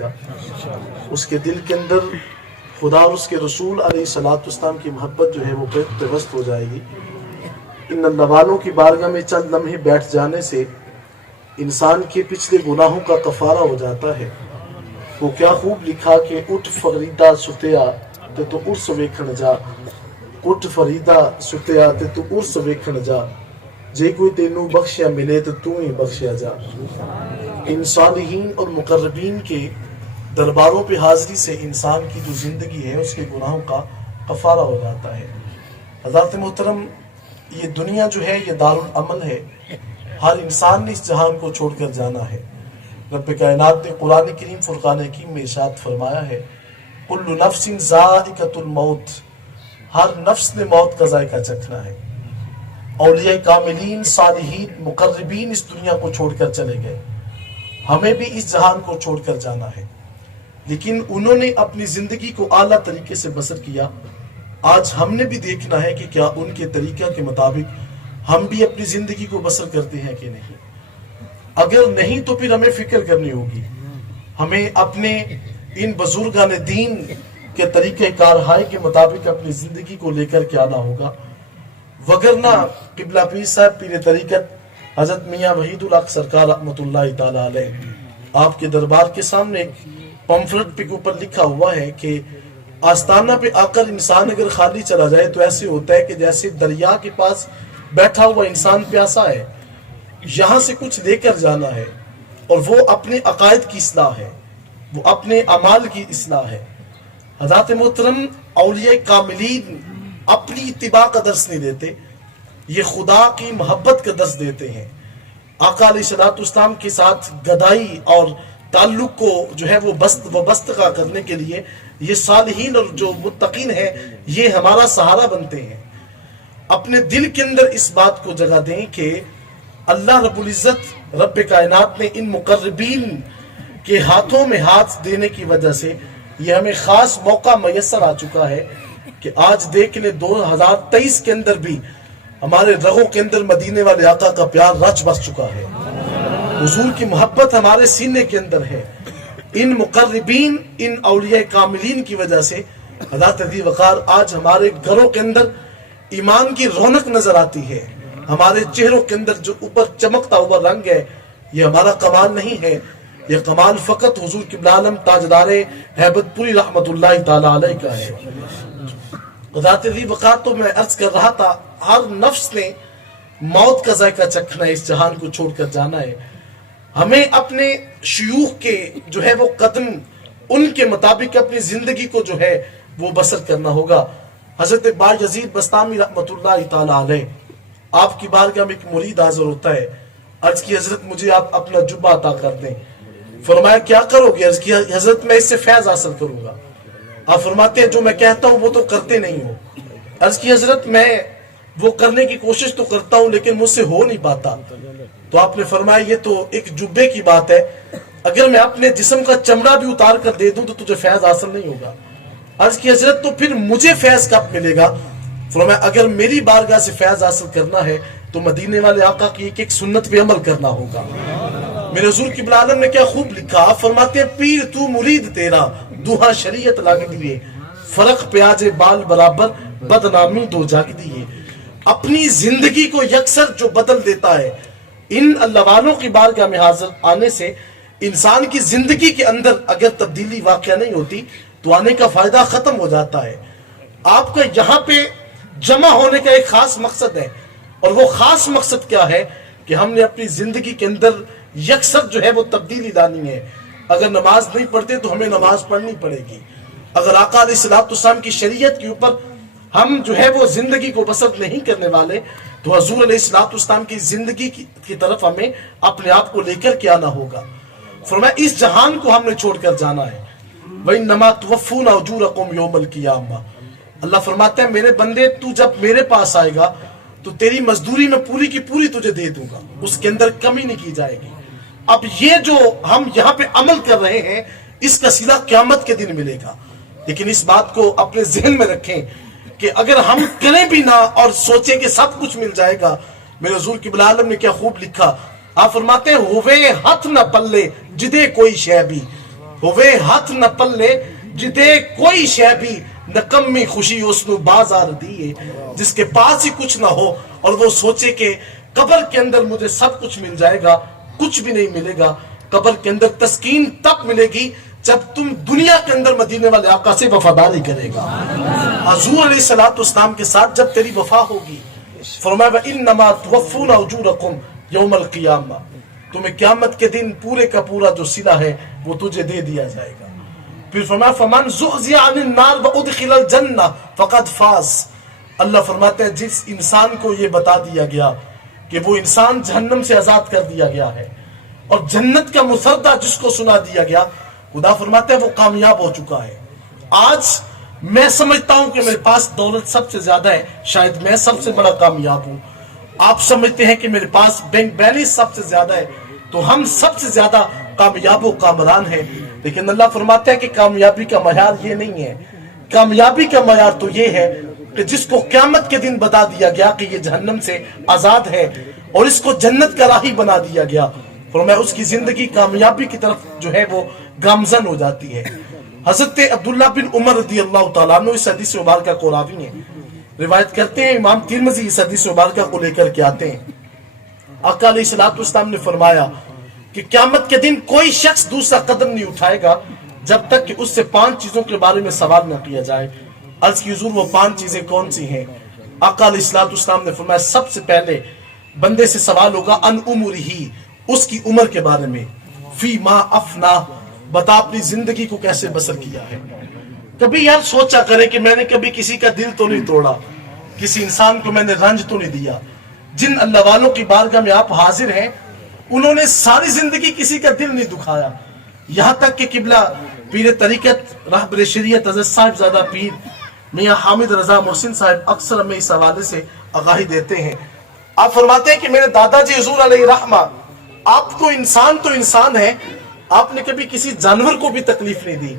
اس کے دل کے اندر خدا اور اس کے رسول علیہ الصلوۃ والسلام کی محبت جو ہے وہ پیوست ہو جائے گی۔ ان اللہ والوں کی بارگاہ میں چند لمحے بیٹھ جانے سے انسان کے پچھلے گناہوں کا کفارہ ہو جاتا ہے۔ وہ کیا خوب لکھا کہ اٹھ فریدا ستیا تے تو ارس ویکھن جا، اٹھ فریدا ستیا تے تو ارس ویکھن جا، جے کوئی تینوں بخشیا ملے تو تو ہی بخشیا جا۔ ان صالحین اور مقربین کے درباروں پہ حاضری سے انسان کی جو زندگی ہے اس کے گناہوں کا کفارہ ہو جاتا ہے۔ حضرات محترم، یہ دنیا جو ہے یہ دارالعمل ہے، ہر انسان نے اس جہان کو چھوڑ کر جانا ہے۔ رب کائنات نے قرآن کریم فرقان حکیم میں ارشاد فرمایا ہے، کل نفس ذائقۃ الموت، ہر نفس نے موت کا ذائقہ چکھنا ہے۔ اولیاء کاملین، صالحین، مقربین اس دنیا کو چھوڑ کر چلے گئے، ہمیں بھی اس جہان کو چھوڑ کر جانا ہے، لیکن انہوں نے اپنی زندگی کو اعلیٰ طریقے سے بسر کیا۔ آج ہم نے بھی دیکھنا ہے کہ کیا ان کے طریقہ کے مطابق ہم بھی اپنی زندگی کو بسر کرتے ہیں کہ نہیں۔ اگر نہیں تو پھر ہمیں فکر کرنی ہوگی، ہمیں اپنے ان بزرگان دین کے طریقہ کارہائی کے مطابق اپنی زندگی کو لے کر کے آنا ہوگا، وگرنہ قبلہ پیر صاحب پیر طریقت حضرت میاں وحید الحق سرکار رحمۃ اللہ تعالی علیہ، آپ کے دربار کے سامنے پمفلٹ پہ اوپر لکھا ہوا ہے کہ آستانہ پہ آ کر انسان اگر خالی چلا جائے تو ایسے ہوتا ہے کہ جیسے دریا کے پاس بیٹھا ہوا انسان پیاسا ہے، یہاں سے کچھ لے کر جانا ہے، اور وہ اپنے عقائد کی اصلاح ہے، وہ اپنے اعمال کی اصلاح ہے۔ حضرات محترم، اولیاء کاملین اپنی اتباع کا درس نہیں دیتے، یہ خدا کی محبت کا درس دیتے ہیں۔ آقا علیہ الصلوۃ والسلام کے ساتھ گدائی اور تعلق کو جو ہے وہ بستگاں کرنے کے لیے یہ صالحین اور جو متقین ہیں یہ ہمارا سہارا بنتے ہیں۔ اپنے دل کے اندر اس بات کو جگہ دیں کہ اللہ رب العزت رب کائنات نے ان مقربین کے ہاتھوں میں ہاتھ دینے کی وجہ سے یہ ہمیں خاص موقع میسر آ چکا ہے کہ آج دیکھ لیں 2023 کے اندر بھی ہمارے رگوں کے اندر مدینے والے آقا کا پیار رچ بس چکا ہے، حضور کی محبت ہمارے سینے کے اندر ہے۔ ان مقربین، ان اولیاء کاملین کی وجہ سے حضرت عزیز وقار آج ہمارے گھروں کے اندر ایمان کی رونق نظر آتی ہے، ہمارے چہروں کے اندر جو اوپر چمکتا ہوا رنگ ہے یہ ہمارا کمال نہیں ہے، یہ کمال فقط حضور قبلہ عالم تاجدار ہیبت پوری رحمت اللہ تعالی علیہ کا ہے۔ حضرت عزیز وقار، تو میں عرض کر رہا تھا ہر نفس نے موت کا ذائقہ چکھنا ہے، اس جہان کو چھوڑ کر جانا ہے۔ ہمیں اپنے شیوخ کے جو ہے وہ قدم ان کے مطابق اپنی زندگی کو جو ہے وہ بسر کرنا ہوگا۔ حضرت بایزید بسطامی رحمت اللہ تعالی علیہ، آپ کی بارگاہ میں ایک مرید حاضر ہوتا ہے، عرض کی حضرت مجھے آپ اپنا جبہ عطا کر دیں۔ فرمایا کیا کرو گے؟ عرض کی حضرت میں اس سے فیض حاصل کروں گا۔ آپ فرماتے ہیں جو میں کہتا ہوں وہ تو کرتے نہیں ہو۔ عرض کی حضرت میں وہ کرنے کی کوشش تو کرتا ہوں لیکن مجھ سے ہو نہیں پاتا۔ تو آپ نے فرمایا یہ تو ایک جبے کی بات ہے، اگر میں اپنے جسم کا چمڑا بھی اتار کر دے دوں تو تجھے فیض حاصل نہیں ہوگا۔ عرض کی حضرت تو پھر مجھے فیض کب ملے گا؟ فرمایا اگر میری بارگاہ سے فیض حاصل کرنا ہے تو مدینے والے آقا کی ایک ایک سنت پہ عمل کرنا ہوگا۔ میرے حضور قبلہ عالم نے کیا خوب لکھا، آپ فرماتے ہیں پیر تو مرید تیرا دوہا شریعت لاگ دیے، فرق پیاجے بال برابر بدنامی دو جاگ دیے۔ اپنی زندگی کو یکسر جو بدل دیتا ہے، ان اللہ والوں کی بارگاہ میں حاضر آنے سے انسان کی زندگی کے اندر اگر تبدیلی واقع نہیں ہوتی تو آنے کا فائدہ ختم ہو جاتا ہے۔ آپ کا یہاں پہ جمع ہونے کا ایک خاص مقصد ہے، اور وہ خاص مقصد کیا ہے کہ ہم نے اپنی زندگی کے اندر یکسر جو ہے وہ تبدیلی لانی ہے۔ اگر نماز نہیں پڑھتے تو ہمیں نماز پڑھنی پڑے گی۔ اگر آقا علیہ الصلوۃ والسلام کی شریعت کے اوپر ہم جو ہے وہ زندگی کو بسر نہیں کرنے والے تو حضور علیہ الصلوۃ والسلام کی زندگی کی طرف ہمیں اپنے آپ کو لے کر کے آنا ہوگا۔ فرمایا اس جہان کو ہم نے چھوڑ کر جانا ہے۔ وَإِنَّمَا تُوَفُّونَ أُجُورَكُمْ يَوْمَ الْقِيَامَةِ، اللہ فرماتے ہیں میرے بندے تو جب میرے پاس آئے گا تو تیری مزدوری میں پوری کی پوری تجھے دے دوں گا، اس کے اندر کمی نہیں کی جائے گی۔ اب یہ جو ہم یہاں پہ عمل کر رہے ہیں اس کا صلہ قیامت کے دن ملے گا، لیکن اس بات کو اپنے ذہن میں رکھیں کہ اگر ہم کریں بھی نہ اور سوچیں کہ سب کچھ مل جائے گا، میرے حضور قبلہ عالم نے کیا خوب لکھا، آپ فرماتے ہیں ہوئے ہاتھ نہ پلے جدے کوئی شے بھی، ہوئے ہاتھ نہ پلے جدے کوئی شے بھی نکمی خوشی اس نو بازار دیے. جس کے پاس ہی کچھ نہ ہو اور وہ سوچے کہ قبر کے اندر مجھے سب کچھ مل جائے گا، کچھ بھی نہیں ملے گا. قبر کے اندر تسکین تب ملے گی جب تم دنیا کے اندر مدینے والے آقا سے وفاداری کرے گا. حضور علیہ الصلوۃ والسلام کے ساتھ جب تیری وفا ہوگی، فرمایا وَإِنَّمَا تُوَفُّونَ أُجُورَكُمْ يَوْمَ الْقِيَامَةِ، تمہیں قیامت کے دن پورے کا پورا جو صلہ ہے وہ تجھے دے دیا جائے گا. پھر فرمایا فَمَنْ زُحْزِحَ عَنِ النَّارِ وَأُدْخِلَ الْجَنَّةَ فَقَدْ فَازَ. اللہ فرماتے ہیں جس انسان کو یہ بتا دیا گیا کہ وہ انسان جہنم سے آزاد کر دیا گیا ہے اور جنت کا مسودہ جس کو سنا دیا گیا، خدا فرماتے ہیں وہ کامیاب ہو چکا ہے. آج میں سمجھتا ہوں کہ میرے پاس دولت سب سے زیادہ ہے، شاید میں سب سے بڑا کامیاب ہوں. آپ سمجھتے ہیں کہ میرے پاس بینک بیلنس سب سے زیادہ ہے، تو ہم سب سے زیادہ کامیاب و کامران ہیں. لیکن اللہ فرماتا ہے کہ کامیابی کا معیار یہ نہیں ہے. کامیابی کا معیار تو یہ ہے کہ جس کو قیامت کے دن بتا دیا گیا کہ یہ جہنم سے آزاد ہے اور اس کو جنت کا راہی بنا دیا گیا، فرمایا اس کی زندگی کامیابی کی طرف جو ہے وہ گامزن ہو جاتی ہے. حضرت عبداللہ بن عمر رضی اللہ تعالیٰ عنہ اس حدیث مبارکہ کو راوی ہیں، روایت کرتے ہیں. امام ترمذی اس حدیث مبارکہ کو لے کر کے آتے ہیں. آقا علیہ الصلوۃ والسلام نے فرمایا کہ قیامت کے دن کوئی شخص دوسرا قدم نہیں اٹھائے گا جب تک کہ اس سے 5 چیزوں کے بارے میں سوال نہ کیا جائے. عرض کی حضور وہ 5 چیزیں کون سی ہیں؟ آقا علیہ الصلوۃ والسلام نے فرمایا سب سے پہلے بندے سے سوال ہوگا ان عمرہ، اس کی عمر کے بارے میں. فی ما افنا، بتا اپنی زندگی کو کیسے بسر کیا ہے. کبھی یار سوچا کرے کہ میں نے کبھی کسی کا دل تو نہیں توڑا، کسی انسان کو میں نے رنج تو نہیں دیا. جن اللہ والوں کی بارگاہ میں آپ حاضر ہیں انہوں نے ساری زندگی کسی کا دل نہیں دکھایا. یہاں تک کہ قبلہ پیر طریقت رہبر شریعت حضرت صاحب زادہ پیر میاں حامد رضا محسن صاحب اکثر ہمیں اس حوالے سے آگاہی دیتے ہیں. آپ فرماتے ہیں کہ میرے دادا جی حضور علیہ رحمہ، آپ کو انسان ہے، آپ نے کبھی کسی جانور کو بھی تکلیف نہیں دی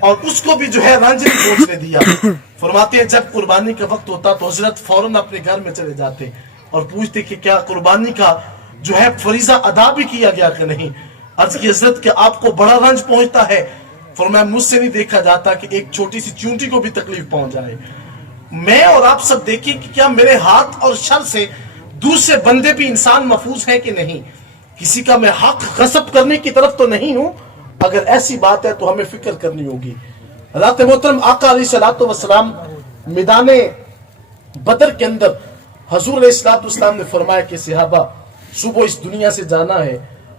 اور اس کو بھی جو ہے رنج نہیں پہنچنے دیا. فرماتے ہیں جب قربانی کا وقت ہوتا تو حضرت فوراً اپنے گھر میں چلے جاتے اور پوچھتے کہ کیا قربانی کا جو ہے فریضہ ادا بھی کیا گیا کہ نہیں. عرض کی حضرت کہ آپ کو بڑا رنج پہنچتا ہے؟ فرمایا مجھ سے نہیں دیکھا جاتا کہ ایک چھوٹی سی چونٹی کو بھی تکلیف پہنچ جائے. میں اور آپ سب دیکھیں کہ کیا میرے ہاتھ اور شر سے دوسرے بندے بھی انسان محفوظ ہیں کہ نہیں. کسی کا میں حق غصب کرنے کی طرف تو نہیں ہوں. اگر ایسی بات ہے تو ہمیں فکر کرنی ہوگی. حضرت محترم آقا علیہ الصلوۃ والسلام میدان بدر کے اندر حضور علیہ الصلوۃ والسلام نے فرمایا کہ صحابہ صبح اس دنیا سے جانا ہے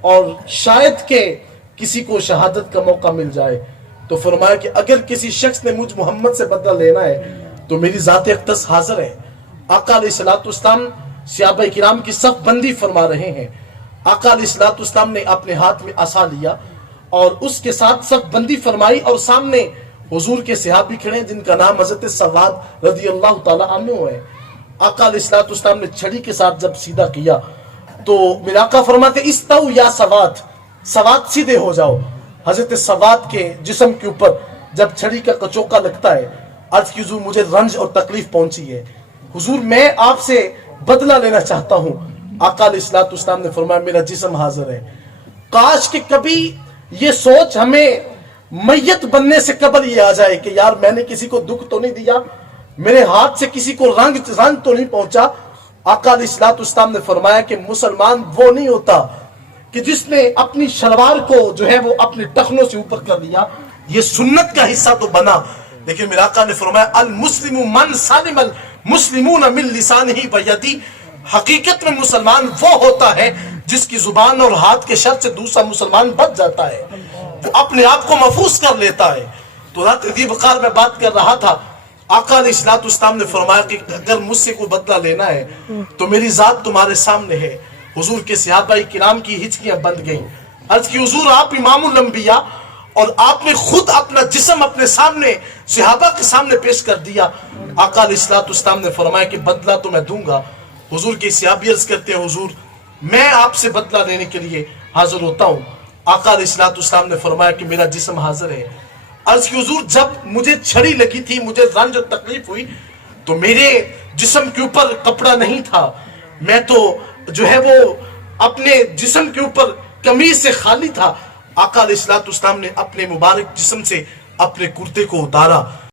اور شاید کہ کسی کو شہادت کا موقع مل جائے. تو فرمایا کہ اگر کسی شخص نے مجھ محمد سے بدلہ لینا ہے تو میری ذات اقدس حاضر ہے. آقا علیہ الصلوۃ والسلام صحابہ کرام کی صف بندی فرما رہے ہیں. آقا علیہ الصلوۃ والسلام نے اپنے ہاتھ میں عصا لیا اور اس کے ساتھ صف بندی فرمائی اور سامنے حضور کے صحابی کھڑے جن کا نام حضرت سواد رضی اللہ تعالیٰ عنہ ہے. آقا علیہ الصلوۃ والسلام نے چھڑی کے ساتھ جب سیدھا کیا تو میرے آقا فرماتے استو یا سواد، سواد سیدھے ہو جاؤ. حضرت سواد کے جسم کے اوپر جب چھڑی کا کچوکا لگتا ہے، عرض کی حضور مجھے رنج اور تکلیف پہنچی ہے، حضور میں آپ سے بدلہ لینا چاہتا ہوں. آقا علیہ الصلوۃ والسلام نے فرمایا میرا جسم حاضر ہے. کاش کہ کبھی یہ سوچ ہمیں میت بننے سے قبل یہ آ جائے کہ یار میں نے کسی کو دکھ تو نہیں دیا، میرے ہاتھ سے کسی کو رنگ تو نہیں پہنچا. آقا علیہ الصلوۃ والسلام نے فرمایا کہ مسلمان وہ نہیں ہوتا کہ جس نے اپنی شلوار کو جو ہے وہ اپنے ٹخنوں سے اوپر کر لیا. یہ سنت کا حصہ تو بنا، لیکن میرے آقا نے فرمایا المسلم من سالم المسلمون من لسانہ ویدہ. حقیقت میں مسلمان وہ ہوتا ہے جس کی زبان اور ہاتھ کے شر سے دوسرا مسلمان بچ جاتا ہے، وہ اپنے آپ کو محفوظ کر لیتا ہے. تو رات ذی وقار میں بات کر رہا تھا. آقا علیہ الصلوۃ والسلام نے فرمایا کہ اگر مجھ سے کوئی بدلہ لینا ہے تو میری ذات تمہارے سامنے ہے. حضور کے صحابہ کرام کی ہچکیاں بند گئیں. عرض کی حضور آپ امام الانبیاء اور آپ نے خود اپنا جسم اپنے سامنے صحابہ کے سامنے پیش کر دیا. آقا علیہ الصلوۃ والسلام نے فرمایا کہ بدلہ تو میں دوں گا. حضور کے صحابی عرض کرتے ہیں حضور میں آپ سے بدلہ لینے کے لیے حاضر ہوتا ہوں. آقا علیہ الصلوۃ والسلام نے فرمایا کہ میرا جسم حاضر ہے. عرض کی حضور جب مجھے چھڑی لگی تھی، مجھے رنج اور تکلیف ہوئی تو میرے جسم کے اوپر کپڑا نہیں تھا، میں تو جو ہے وہ اپنے جسم کے اوپر قمیض سے خالی تھا. آقا علیہ السلام نے اپنے مبارک جسم سے اپنے کرتے کو اتارا